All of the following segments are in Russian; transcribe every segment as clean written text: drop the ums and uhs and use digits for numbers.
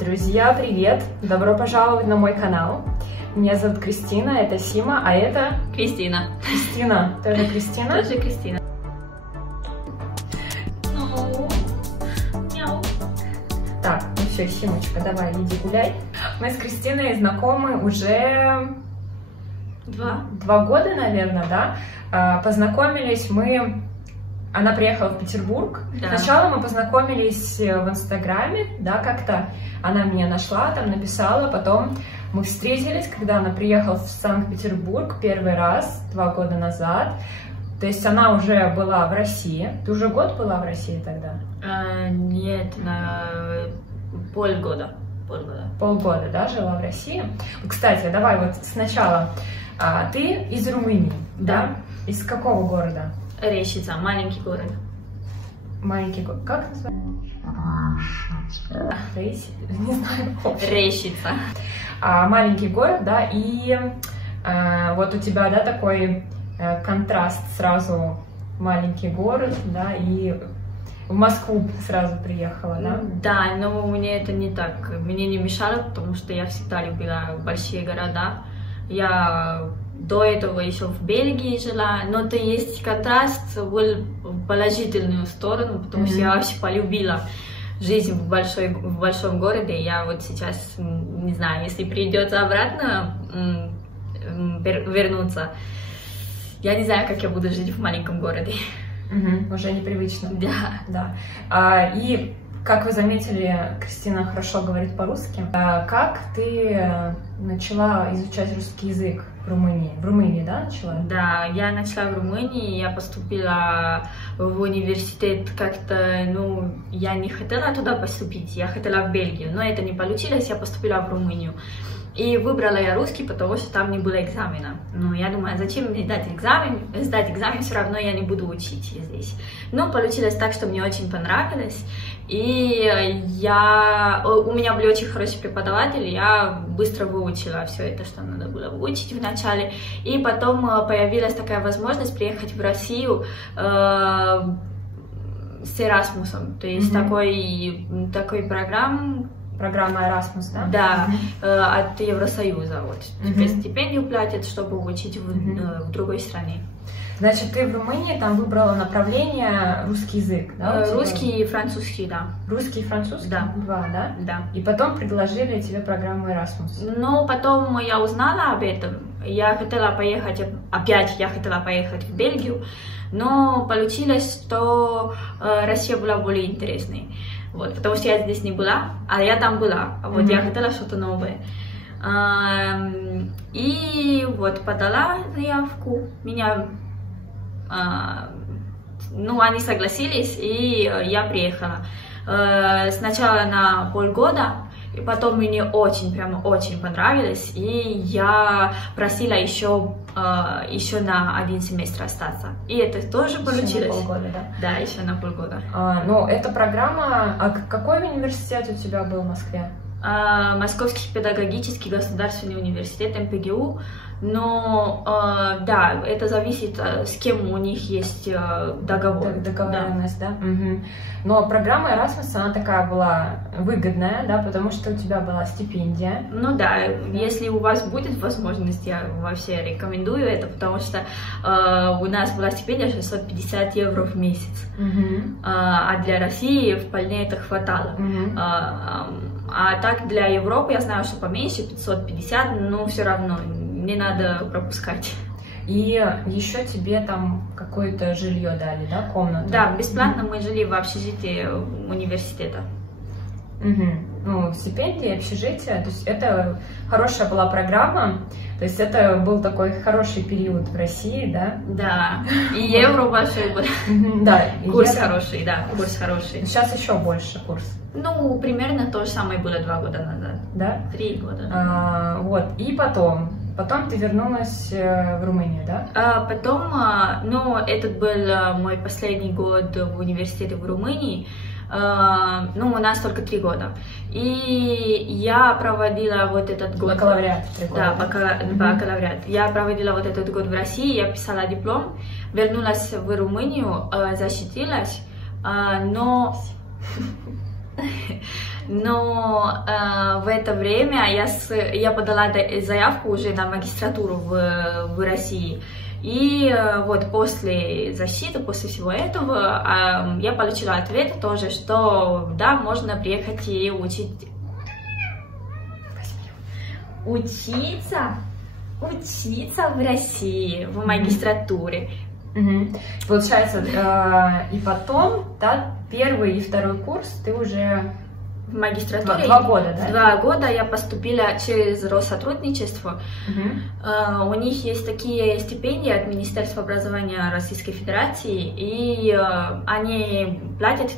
Друзья, привет! Добро пожаловать на мой канал. Меня зовут Кристина, это Сима, а это... Кристина. Кристина. Тоже Кристина? Тоже Кристина. Мяу. Так, ну все, Симочка, давай, иди гуляй. Мы с Кристиной знакомы уже... Два года, наверное, да? Познакомились мы... Она приехала в Петербург. Да. Сначала мы познакомились в Инстаграме, да, как-то она меня нашла, там написала, потом мы встретились, когда она приехала в Санкт-Петербург первый раз, 2 года назад. То есть она уже была в России. Ты уже год была в России тогда? Нет, на полгода. Полгода, да, жила в России. Кстати, давай вот сначала. Ты из Румынии, да? Из какого города? Решица, маленький город. Маленький город. Как называется? Не знаю. Решица. Маленький город, да, и вот у тебя, да, такой контраст сразу маленький город, да, и в Москву сразу приехала, да? Да, но мне это не так. Мне не мешало, потому что я всегда любила большие города. Я до этого еще в Бельгии жила, но то есть контраст был в положительную сторону, потому что я вообще полюбила жизнь в большом городе. Я вот сейчас, не знаю, если придется обратно вернуться, я не знаю, как я буду жить в маленьком городе. Уже непривычно. Да. И, как вы заметили, Кристина хорошо говорит по-русски. Как ты начала изучать русский язык в Румынии? В Румынии, да, начала? Да, я начала в Румынии, я поступила в университет как-то, ну, я не хотела туда поступить, я хотела в Бельгию, но это не получилось, я поступила в Румынию. И выбрала я русский, потому что там не было экзамена. Ну, я думаю, зачем мне сдать экзамен, все равно я не буду учить здесь. Но получилось так, что мне очень понравилось. И у меня были очень хорошие преподаватели, я быстро выучила все это, что надо было выучить вначале. И потом появилась такая возможность приехать в Россию с Erasmus'ом. То есть такой Программа Erasmus, да? Да, от Евросоюза. Вот. Тебе стипендию платят, чтобы учить в другой стране. Значит, ты в Румынии там выбрала направление русский язык, да? Русский и французский, да. Русский и французский? Да. Два, да? Да. И потом предложили тебе программу Erasmus? Ну, потом я узнала об этом. Я хотела поехать в Бельгию, но получилось, что Россия была более интересной. Вот, потому что я здесь не была, а я там была. Вот я хотела что-то новое. И вот подала заявку. Они согласились, и я приехала. Сначала на полгода, и потом мне прямо очень понравилось, и я просила еще на 1 семестр остаться. И это тоже получилось. Еще на полгода, да? Да, еще на полгода. Но эта программа... А какой университет у тебя был в Москве? Московский педагогический государственный университет, МПГУ. Но да, это зависит, с кем у них есть договор. Договоренность, да? Но программа Erasmus, она такая была выгодная, да, потому что у тебя была стипендия. Ну да, если у вас будет возможность, я вообще рекомендую это, потому что у нас была стипендия 650 евро в месяц, а для России вполне это хватало. А так для Европы я знаю, что поменьше, 550, но все равно не надо пропускать. И еще тебе там какое-то жилье дали, да, комнату? Да, бесплатно мы жили в общежитии университета. Ну, стипендия, общежитие, то есть это хорошая была программа, то есть это был такой хороший период в России, да? Да, и евро большой был. Да, курс хороший, да, курс хороший. Сейчас еще больше курс. Ну, примерно то же самое было 2 года назад. Да? 3 года назад. Вот, и потом ты вернулась в Румынию, да? Потом, этот был мой последний год в университете в Румынии. У нас только 3 года. И я проводила вот этот год... Бакалавриат. 3 года. Да, бакалавриат. Я проводила вот этот год в России, я писала диплом, вернулась в Румынию, защитилась, но Но в это время я подала заявку уже на магистратуру в России. И вот после защиты, после всего этого, я получила ответ тоже, что да, можно приехать и учиться в России, в магистратуре. Получается, и потом, да, первый и второй курс ты уже... В магистратуре 2 года, да? 2 года я поступила через Россотрудничество. У них есть такие стипендии от Министерства образования Российской Федерации, и они платят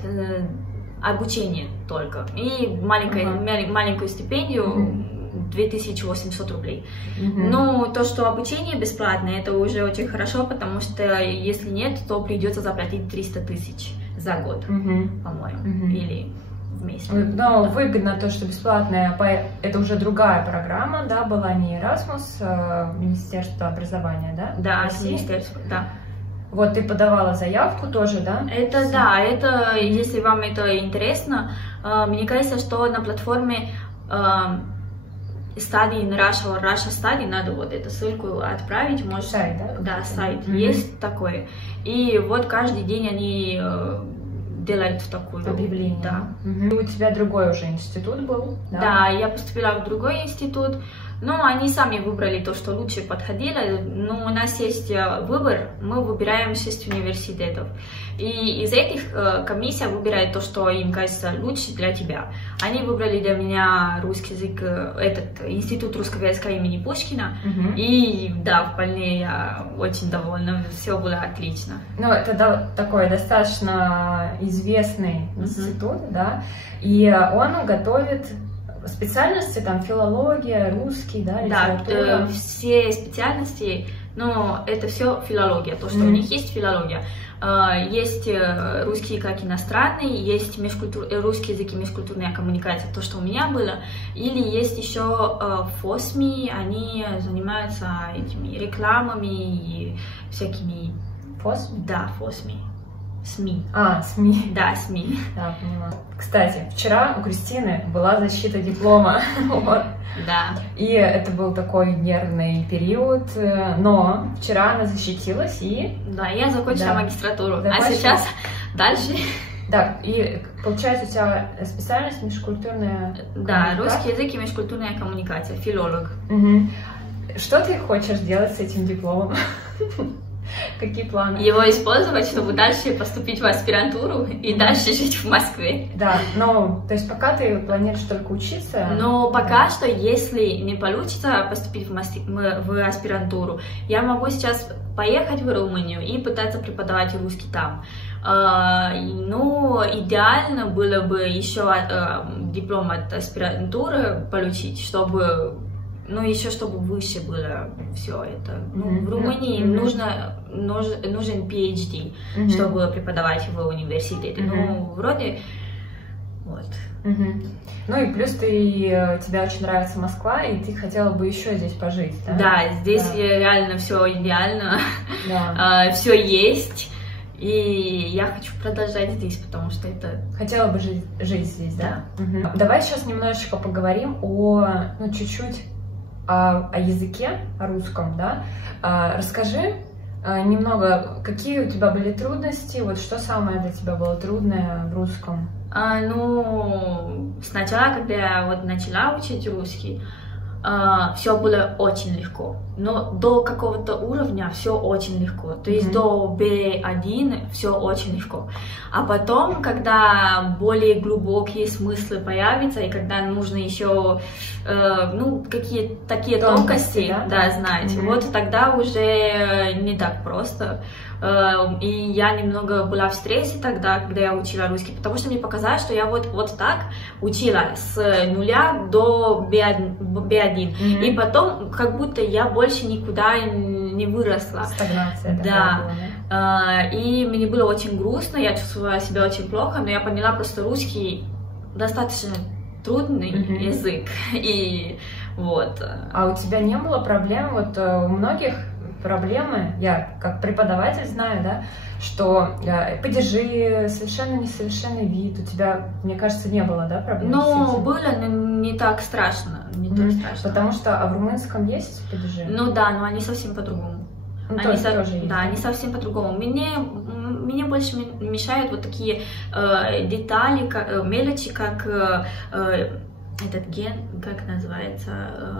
обучение только. И маленькую стипендию 2800 рублей. Ну, то, что обучение бесплатное, это уже очень хорошо, потому что если нет, то придется заплатить 300 тысяч за год, по-моему, или в месяц. Но выгодно то, что бесплатное, это уже другая программа, да, была не Erasmus, Министерство образования, да? Да, Министерство, да. Вот ты подавала заявку тоже, да? Это да, это, если вам это интересно, мне кажется, что на платформе Study in Russia, Russia Study, надо вот эту ссылку отправить, может, сайт, да? Да, сайт, есть такой. И вот каждый день они делают такую объявление. Да. У тебя другой уже институт был? Да? Да, я поступила в другой институт. Но они сами выбрали то, что лучше подходило. Но у нас есть выбор, мы выбираем 6 университетов. И из этих комиссия выбирает то, что им кажется лучше для тебя. Они выбрали для меня русский язык, этот институт русского языка имени Пушкина. И да, вполне я очень довольна, все было отлично. Ну, это такой достаточно известный институт, да, и он готовит специальности, там, филология, русский, да, литература? Да, все специальности, но это все филология, то, что у них есть филология. Есть русский как иностранный, есть русский язык и межкультурная коммуникация, то, что у меня было. Или есть еще ФОСМИ, они занимаются этими рекламами и всякими... ФОСМИ? Да, ФОСМИ. СМИ. СМИ. Да, СМИ. Да, поняла. Кстати, вчера у Кристины была защита диплома. Да. И это был такой нервный период, но вчера она защитилась и... Да, я закончила магистратуру, а сейчас дальше... Да, и получается у тебя специальность межкультурная... Да, русский язык и межкультурная коммуникация, филолог. Что ты хочешь делать с этим дипломом? Какие планы? Его использовать, чтобы дальше поступить в аспирантуру и дальше жить в Москве. Да, но, то есть пока ты планируешь только учиться? Но пока что, если не получится поступить в аспирантуру, я могу сейчас поехать в Румынию и пытаться преподавать русский там. Ну, идеально было бы еще диплом от аспирантуры получить, чтобы... Ну, еще чтобы выше было все это. Ну, в Румынии нужен PhD, чтобы преподавать в университете. Ну, вроде, вот. Ну и плюс тебе очень нравится Москва, и ты хотела бы еще здесь пожить, да? Да, здесь реально все идеально, все есть. И я хочу продолжать здесь, потому что это... Хотела бы жить здесь, да? Давай сейчас немножечко поговорим чуть-чуть о языке, о русском, да. Расскажи немного, какие у тебя были трудности, вот что самое для тебя было трудное в русском? Ну, сначала, когда я вот начала учить русский, все было очень легко, но до какого-то уровня все очень легко, то есть до B1 все очень легко, а потом, когда более глубокие смыслы появятся и когда нужно еще какие-то такие тонкости знать, вот тогда уже не так просто. И я немного была в стрессе тогда, когда я учила русский, потому что мне показалось, что я вот так учила с 0 до B1, и потом как будто я больше никуда не выросла. Стагнация. Да. И мне было очень грустно, я чувствовала себя очень плохо, но я поняла, просто русский достаточно трудный язык, и вот. А у тебя не было проблем, вот у многих проблемы, я как преподаватель знаю, да, что падежи, совершенно несовершенный вид, у тебя, мне кажется, не было, да, проблем? Ну, было, но не так страшно, не так страшно. Потому что, в румынском есть падежи? Ну да, но они совсем по-другому. Ну, они тоже есть. Да, они совсем по-другому. Мне больше мешают вот такие детали, мелочи, как этот ген, как называется?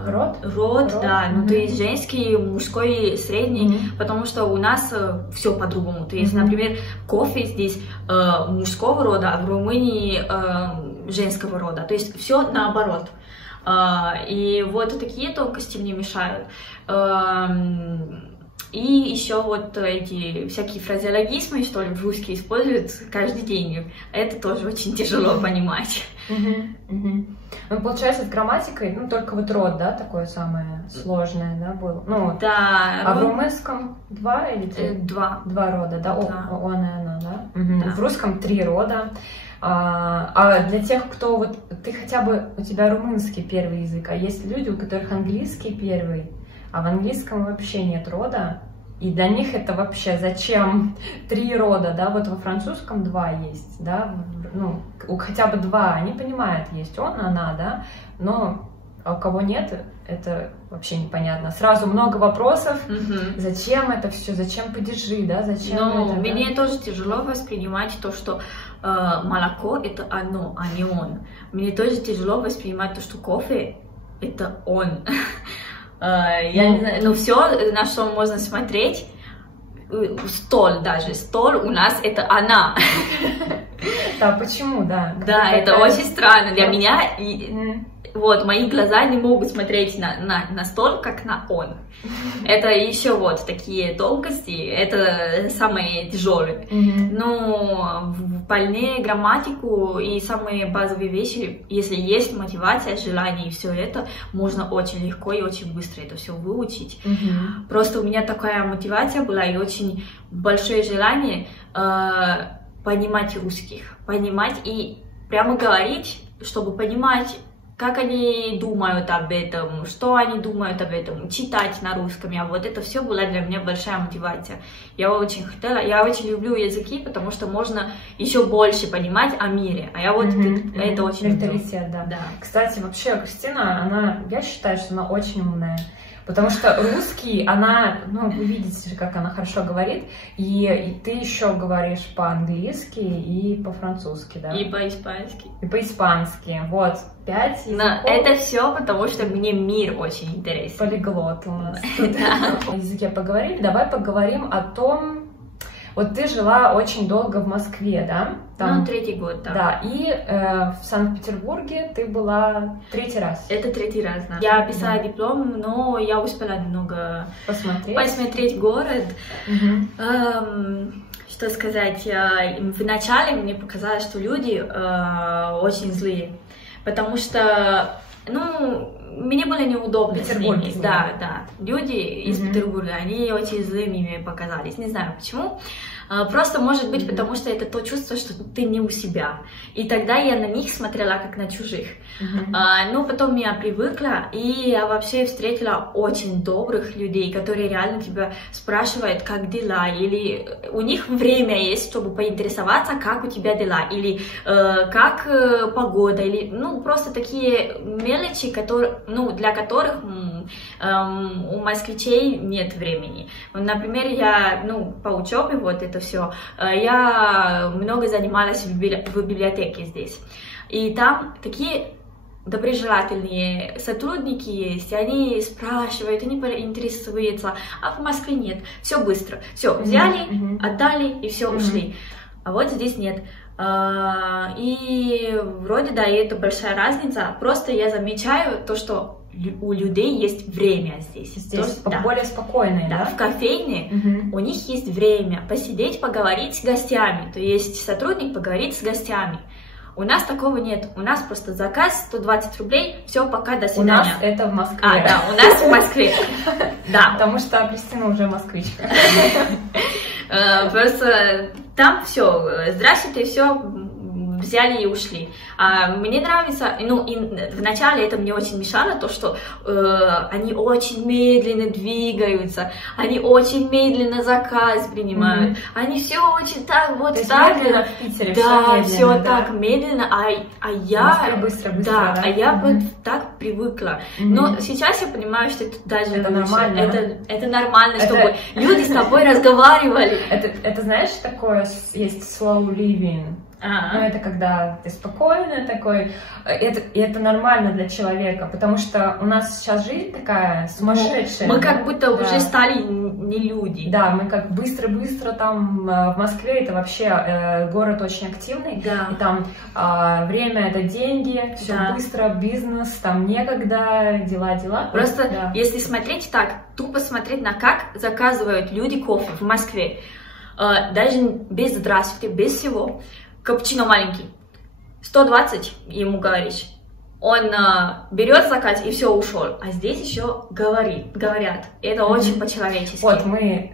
Род, да. Ну, то есть женский, мужской, средний, потому что у нас все по-другому. То есть, например, кофе здесь мужского рода, а в Румынии женского рода. То есть все наоборот. И вот такие тонкости мне мешают. И еще вот эти всякие фразеологизмы, что ли, в русский используют каждый день. Это тоже очень тяжело понимать. Ну, получается, с грамматикой, ну, только вот род, да, такое самое сложное, да, было? Ну, да. А в румынском 2 или 3? 2. 2 рода, да? Он и она, да? Да. В русском 3 рода. А для тех, кто вот, ты хотя бы, у тебя румынский первый язык, а есть люди, у которых английский первый, а в английском вообще нет рода, и для них это вообще зачем 3 рода, да, вот во французском 2 есть, да, ну, хотя бы 2, они понимают, есть он, она, да, но у кого нет, это вообще непонятно. Сразу много вопросов, зачем это все, зачем падежи, да, зачем это, мне тоже тяжело воспринимать то, что молоко это оно, а не он. Мне тоже тяжело воспринимать то, что кофе это он. Я не знаю, ну все, на что можно смотреть, стол даже, стол у нас это она. Да, почему, да? Да, это очень странно для меня. Вот, мои глаза не могут смотреть на стол, как на он. Это еще вот такие тонкости, это самые тяжелые. Но вполне грамматику и самые базовые вещи, если есть мотивация, желание и все это, можно очень легко и очень быстро это все выучить. Просто у меня такая мотивация была и очень большое желание понимать русских, понимать и прямо говорить, чтобы понимать, как они думают об этом, что они думают об этом, читать на русском. Вот это все была для меня большая мотивация. Я очень хотела, я очень люблю языки, потому что можно еще больше понимать о мире. А я вот это очень люблю. Да. Кстати, вообще Кристина, я считаю, что она очень умная. Потому что русский, ну, вы видите же, как она хорошо говорит, и ты еще говоришь по-английски и по-французски, да? И по-испански. И по-испански, вот, 5 языков. Но это все потому, что мне мир очень интересен. Полиглот у нас. О языке поговорили, давай поговорим о том, вот ты жила очень долго в Москве, да? Ну, 3-й год, да. Да, и в Санкт-Петербурге ты была 3-й раз. Это 3-й раз, да. Я писала диплом, но я успела немного посмотреть город. Что сказать, вначале мне показалось, что люди очень злые, потому что, ну, мне было неудобно с ними. Да. Люди из Петербурга, они очень злыми мне показались. Не знаю почему. Просто, может быть, потому что это то чувство, что ты не у себя. И тогда я на них смотрела, как на чужих. Но потом я привыкла, и я вообще встретила очень добрых людей, которые реально тебя спрашивают, как дела, или у них время есть, чтобы поинтересоваться, как у тебя дела, или как погода, или, ну, просто такие мелочи, которые, ну, для которых у москвичей нет времени. Например, я, ну, по учебе, вот это все, я много занималась в библиотеке здесь. И там такие доброжелательные сотрудники есть, и они спрашивают, они интересуются, а в Москве нет. Все быстро. Все, взяли, отдали и все, ушли. А вот здесь нет. И вроде, да, и это большая разница. Просто я замечаю то, что у людей есть время здесь. Здесь более спокойные, да? В кофейне у них есть время посидеть, поговорить с гостями. То есть сотрудник поговорит с гостями. У нас такого нет. У нас просто заказ 120 рублей, все, пока, до свидания. У нас это в Москве. Да, у нас в Москве. Да. Потому что Кристина уже москвичка. Просто там все, здравствуйте, все, взяли и ушли. Мне нравится, ну, и вначале это мне очень мешало, то, что они очень медленно двигаются, они очень медленно заказ принимают, они все очень так, вот так. Медленно в Питере, да, все да? так медленно, а я... Быстро, да, а я вот так привыкла. Но сейчас я понимаю, что это даже это лучше. нормально. Это нормально, чтобы люди с тобой разговаривали. Это знаешь, такое есть slow living. Ну, это когда ты спокойно такой, это нормально для человека, потому что у нас сейчас жизнь такая сумасшедшая. Мы как будто уже стали не люди. Да, мы как быстро-быстро там, в Москве это вообще город очень активный, и там время это деньги, все быстро, бизнес, там некогда, дела. Просто если смотреть так, тупо смотреть на как заказывают люди кофе в Москве, даже без здравствуйте, без всего. Капучино маленький, 120 ему говоришь, он берет заказ и все, ушел, а здесь еще говорят, это очень по-человечески. Вот, мы,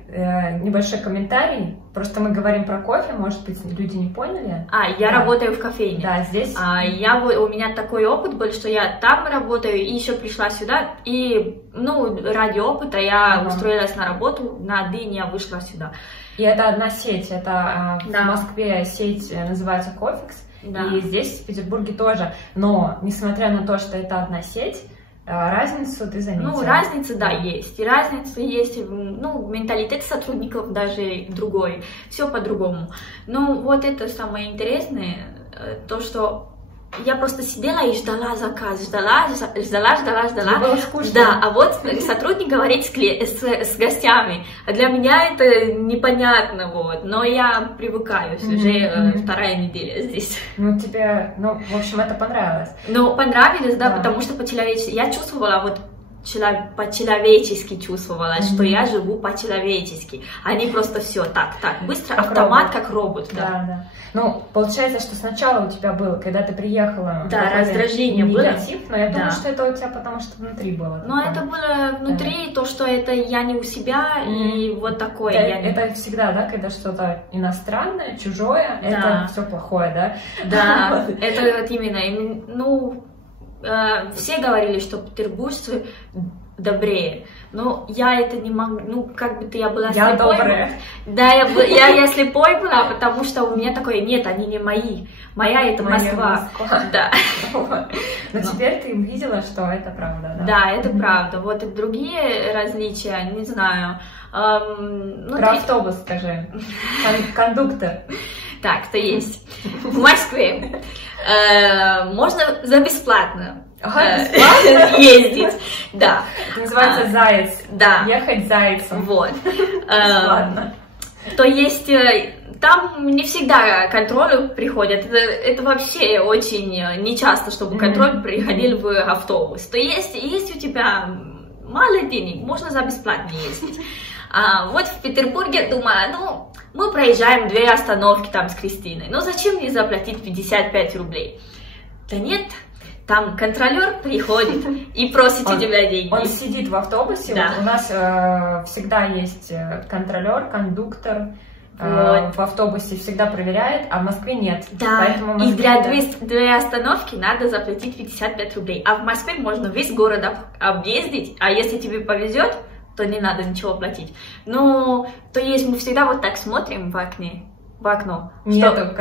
небольшой комментарий, просто мы говорим про кофе, может быть, люди не поняли. Я работаю в кофейне. Да, здесь. У меня такой опыт был, что я там работаю и еще пришла сюда, и, ну, ради опыта я устроилась на работу, на день я вышла сюда. И это одна сеть, это в Москве сеть называется Кофекс, и здесь, в Петербурге тоже. Но, несмотря на то, что это одна сеть, разницу ты заметила? Ну, разница, да, есть. И разница есть, ну, менталитет сотрудников даже другой, все по-другому. Ну, вот это самое интересное, то, что я просто сидела и ждала заказ, ждала. Было скучно. Да, а вот сотрудник говорит с гостями, а для меня это непонятно, вот, но я привыкаюсь, уже вторая неделя здесь. Ну, тебе, ну, в общем, это понравилось? Ну, понравилось, да, потому что по-человечески, я чувствовала, вот, по-человечески чувствовала, что я живу по-человечески, а не просто все так, быстро, как автомат, робот. Как робот. Да. Ну, получается, что сначала у тебя было, когда ты приехала, раздражение было, негатив, но я думаю, что это у тебя потому что внутри было. Но это было внутри, то, что это я не у себя, и вот такое. Это всегда, да, когда что-то иностранное, чужое, это все плохое, да? Да, это вот именно, ну, все говорили, что петербуржцы добрее, но я это не могу, ну, как бы я была слепой. Добрая. Да, я слепой была, потому что у меня такое, нет, они не мои, моя это Москва. Да. Но теперь ты увидела, что это правда, да? Да, это правда, вот и другие различия, не знаю. Про автобус скажи, кондуктор. Так, что есть. В Москве можно за бесплатно ездить. Да. Это называется заяц. Да. Ехать зайцем. Вот. Бесплатно. То есть там не всегда контроль приходят. Это вообще очень нечасто, чтобы контроль приходил в автобус. То есть у тебя мало денег, можно за бесплатно ездить. Вот в Петербурге думаю, ну, мы проезжаем 2 остановки там с Кристиной, ну зачем мне заплатить 55 рублей? Да нет, там контролер приходит и просит у тебя деньги. Он сидит в автобусе, да. Вот у нас всегда есть контролер, кондуктор, вот. В автобусе всегда проверяет, а в Москве нет. Да, и для 2 остановки надо заплатить 55 рублей, а в Москве можно весь город объездить, а если тебе повезет, то не надо ничего платить. Ну, то есть мы всегда вот так смотрим в окно. Нету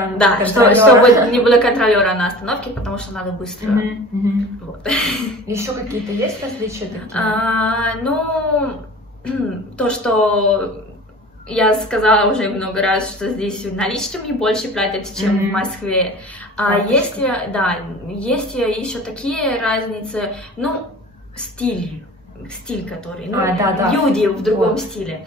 чтобы не было контролера на остановке, потому что надо быстро. Вот. Еще какие-то есть различия такие? Ну, то, что я сказала уже много раз, что здесь наличными больше платят, чем в Москве. Есть еще такие разницы, ну, стиль, который, люди в другом стиле.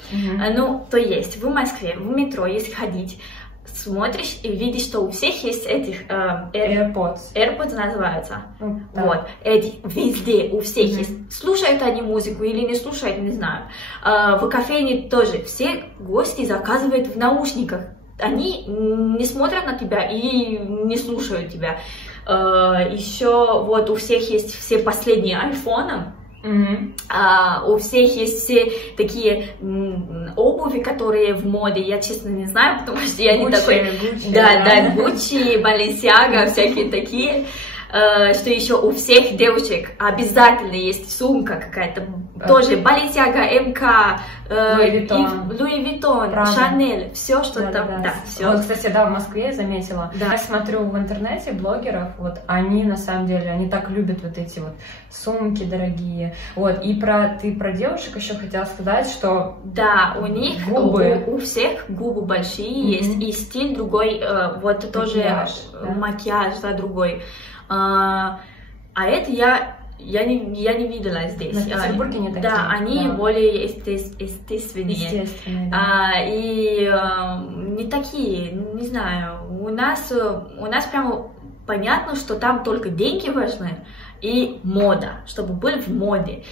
Ну, то есть в Москве, в метро, если ходить, смотришь и видишь, что у всех есть этих AirPods называются. Вот, эти везде, у всех есть. Слушают они музыку или не слушают, не знаю. В кофейне тоже все гости заказывают в наушниках. Они не смотрят на тебя и не слушают тебя. Еще вот у всех есть все последние айфоны. У всех есть все такие обуви, которые в моде. Я, честно, не знаю, потому что я не такой... Да, Gucci, Balenciaga, всякие такие. Что еще у всех девочек обязательно есть сумка какая-то, тоже Balenciaga, МК, Луи Виттон, Шанель, все, что там, да, все. Вот, кстати, да, в Москве я заметила, я смотрю в интернете блогеров, вот, они на самом деле, они так любят вот эти вот сумки дорогие, вот, и ты про девушек еще хотела сказать, что... Да, у них, губы. У всех губы большие есть, и стиль другой, вот тоже макияж, да, другой. А это я не видела здесь. В Петербурге не такие. Да, они более естественные. И не такие, не знаю, у нас прямо понятно, что там только деньги важны и мода, чтобы были в моде.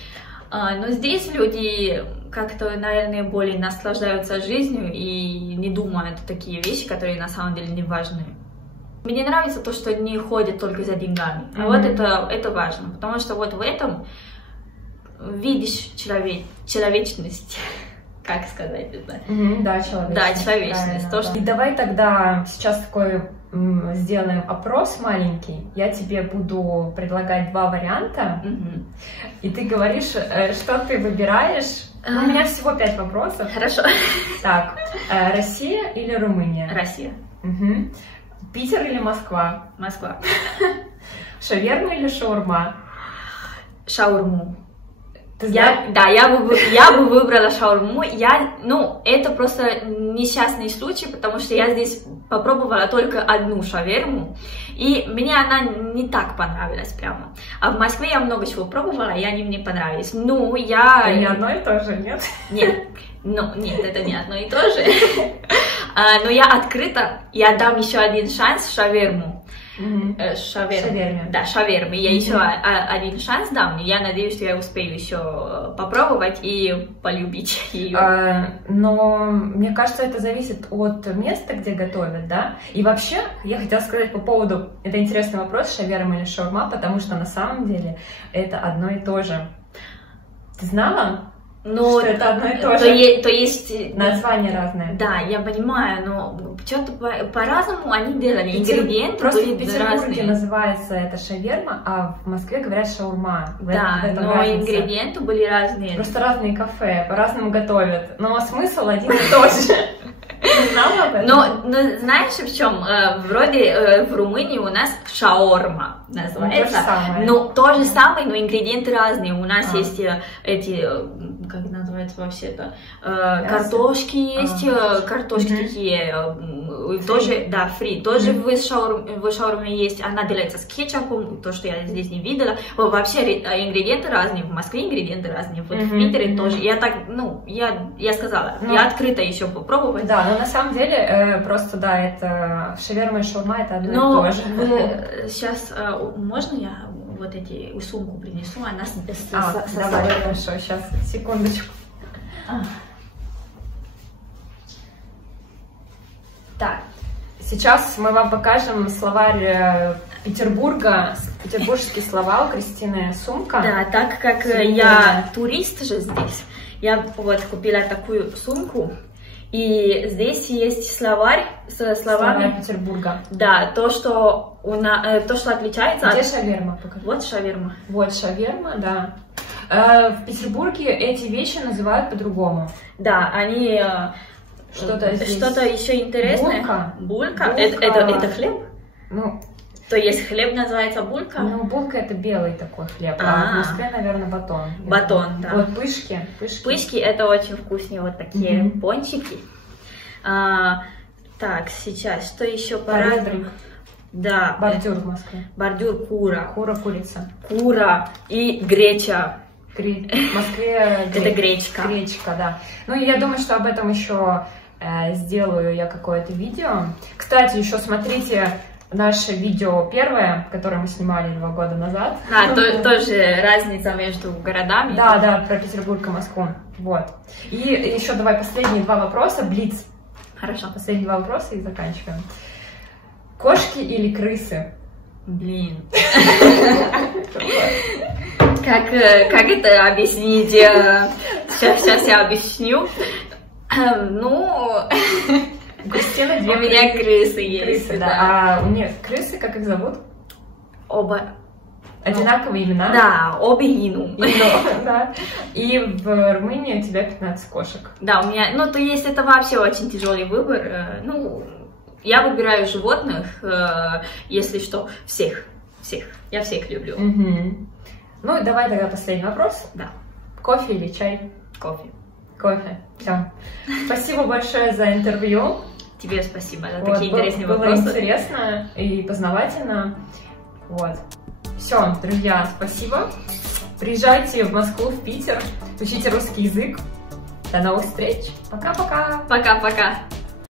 Но здесь люди как-то, наверное, более наслаждаются жизнью и не думают такие вещи, которые на самом деле не важны. Мне нравится то, что не ходят только за деньгами. А вот это важно, потому что вот в этом видишь человечность. Как сказать это? Да, человечность. Да, человечность. То, что... И давай тогда сейчас такой сделаем опрос маленький. Я тебе буду предлагать 2 варианта, и ты говоришь, что ты выбираешь. У меня всего 5 вопросов. Хорошо. Так, Россия или Румыния? Россия. Питер или Москва? Москва. Шаверма или шаурма? Шаурму. Я бы выбрала шаурму. Это просто несчастный случай, потому что я здесь попробовала только одну шаверму, и мне она не так понравилась прямо. А в Москве я много чего пробовала, и они мне понравились. Это не одно и то же, нет? Нет, это не одно и то же. Но я открыта, я дам еще один шанс шаверму. Шаверме. Да, шаверме. Я еще один шанс дам, и я надеюсь, что я успею еще попробовать и полюбить ее. Но мне кажется, это зависит от места, где готовят, да? И вообще, я хотела сказать по поводу, это интересный вопрос, шаверма или шаурма, потому что на самом деле это одно и то же. Ты знала? Но что это одно и то же. То есть название разное. Да, я понимаю, но что-то по-разному они делали. Ингредиенты просто были в Петербурге разные. Называется это шаверма, а в Москве говорят шаурма. Да, но разница. Ингредиенты были разные. Просто разные кафе, по-разному готовят. Но смысл один и тот же. Не знала об этом? Но знаешь, в чем? Вроде в Румынии у нас шаорма называется. То же самое, но ингредиенты разные. У нас есть эти, как называется вообще это, картошки есть, картошки такие, тоже, да, фри. Тоже в шаурме есть, она делается с кетчупом, то, что я здесь не видела. Вообще ингредиенты разные, в Москве ингредиенты разные, вот в Питере тоже. Я так, я сказала, я открыта еще попробовать. Да, но на самом деле, просто, да, это шаверма и шаурма, это одно и то же. Сейчас, можно я вот эти сумку принесу, она давай, хорошо, сейчас, секундочку. Так, сейчас мы вам покажем словарь Петербурга, петербургские слова у Кристины сумка. Да, так как я турист же здесь, я вот купила такую сумку. И здесь есть словарь со словами... Словарь Петербурга. Да, то, что отличается Где шаверма? Покажи. Вот шаверма. Вот шаверма, да. В Петербурге эти вещи называют по-другому. Да, они... Что-то еще интересное. Булька. Это хлеб? То есть хлеб называется булька? Булька это белый такой хлеб, а в Москве, наверное, батон. Батон, да. Вот пышки. Пышки это очень вкусные, вот такие пончики. Так, сейчас, что еще пора? Да. Бордюр в Москве. Бордюр кура. Курица. Кура и греча. В Москве это гречка. Гречка, да. Я думаю, что об этом еще сделаю я какое-то видео. Кстати, еще смотрите наше видео первое, которое мы снимали 2 года назад. Тоже разница между городами. Да, про Петербург и Москву. Вот. И еще давай последние 2 вопроса. Блиц. Хорошо. Последние 2 вопроса и заканчиваем. Кошки или крысы? Блин. Как это объяснить? Сейчас я объясню. Ну, у Кристины две у меня крысы есть. Да. А у них крысы, как их зовут? Оба. Одинаковые имена? Да, обе Ину. Да. И в Румынии у тебя 15 кошек. Да, у меня, ну, то есть это вообще очень тяжелый выбор. Ну, я выбираю животных, если что, всех. Я всех люблю. Ну, давай тогда последний вопрос. Да. Кофе или чай? Кофе. Кофе. Все. Спасибо большое за интервью. Тебе спасибо за такие интересные вопросы. Было интересно и познавательно. Вот. Все, друзья, спасибо. Приезжайте в Москву, в Питер, учите русский язык. До новых встреч. Пока-пока. Пока-пока.